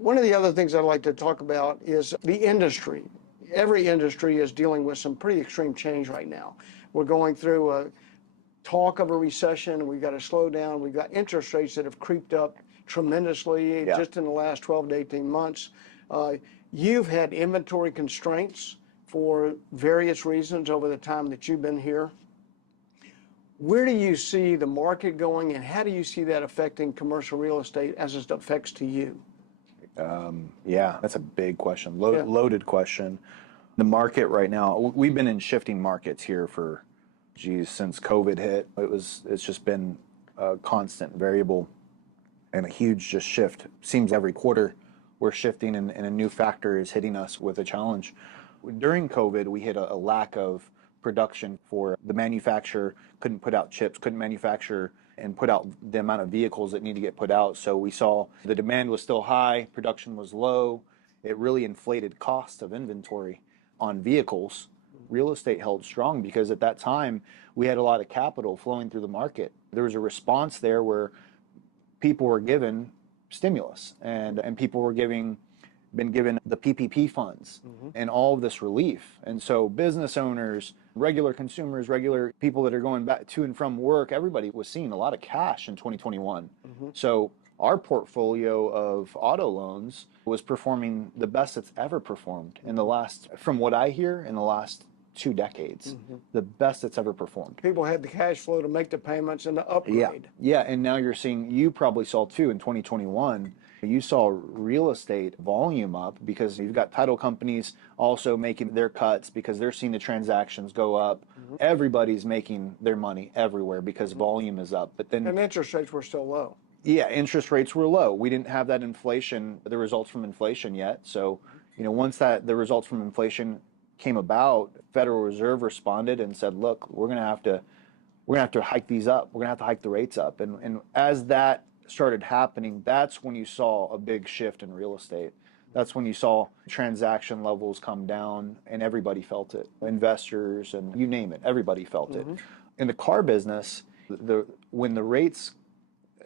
One of the other things I'd like to talk about is the industry. Every industry is dealing with some pretty extreme change right now. We're going through a talk of a recession. We've got a slowdown. We've got interest rates that have creeped up tremendously just in the last 12 to 18 months. You've had inventory constraints for various reasons over the time that you've been here. Where do you see the market going, and how do you see that affecting commercial real estate as it affects to you? Yeah, that's a big question, loaded question. The market right now, we've been in shifting markets here for, since COVID hit. It's just been a constant variable and a huge just shift. Seems every quarter we're shifting and a new factor is hitting us with a challenge. During COVID, we hit a lack of production for the manufacturer, couldn't put out chips, couldn't manufacture and put out the amount of vehicles that need to get put out. So we saw the demand was still high, production was low. It really inflated cost of inventory on vehicles. Real estate held strong because at that time we had a lot of capital flowing through the market. There was a response there where people were given stimulus and people were been given the PPP funds and all of this relief. And so business owners, regular consumers, regular people that are going back to and from work, everybody was seeing a lot of cash in 2021. So our portfolio of auto loans was performing the best it's ever performed in the last, from what I hear, in the last 2 decades, the best it's ever performed. People had the cash flow to make the payments and to upgrade. Yeah, and now you're seeing, you probably saw too in 2021, you saw real estate volume up because you've got title companies also making their cuts because they're seeing the transactions go up. Everybody's making their money everywhere because volume is up. But then, and interest rates were still low. Yeah, interest rates were low. We didn't have that inflation, the results from inflation yet. So, once the results from inflation came about, Federal Reserve responded and said, look, we're gonna have to hike these up. We're gonna have to hike the rates up. And as that started happening, that's when you saw a big shift in real estate. That's when you saw transaction levels come down and everybody felt it. Investors and you name it, everybody felt it. In the car business, when the rates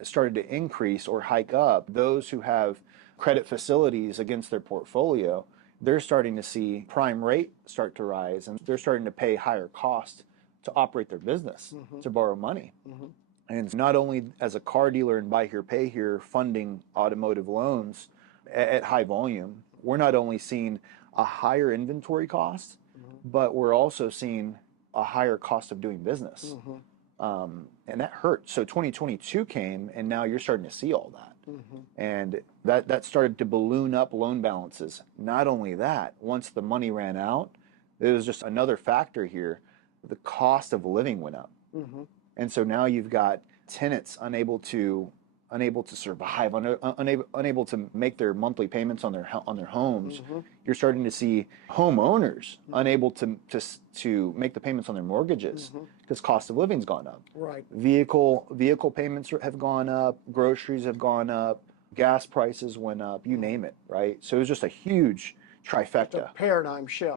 started to increase or hike up, those who have credit facilities against their portfolio, they're starting to see prime rate start to rise and they're starting to pay higher cost to operate their business, to borrow money. And not only as a car dealer and buy here, pay here, funding automotive loans at high volume, we're not only seeing a higher inventory cost, but we're also seeing a higher cost of doing business. And that hurt. So 2022 came and now you're starting to see all that. And that started to balloon up loan balances. Not only that, once the money ran out, there was just another factor here. The cost of living went up. And so now you've got tenants unable to survive, unable to make their monthly payments on their homes. You're starting to see homeowners unable to make the payments on their mortgages because cost of living's gone up. Right. Vehicle payments have gone up, groceries have gone up, gas prices went up, you name it, right? So it was just a huge trifecta. It's a paradigm shift.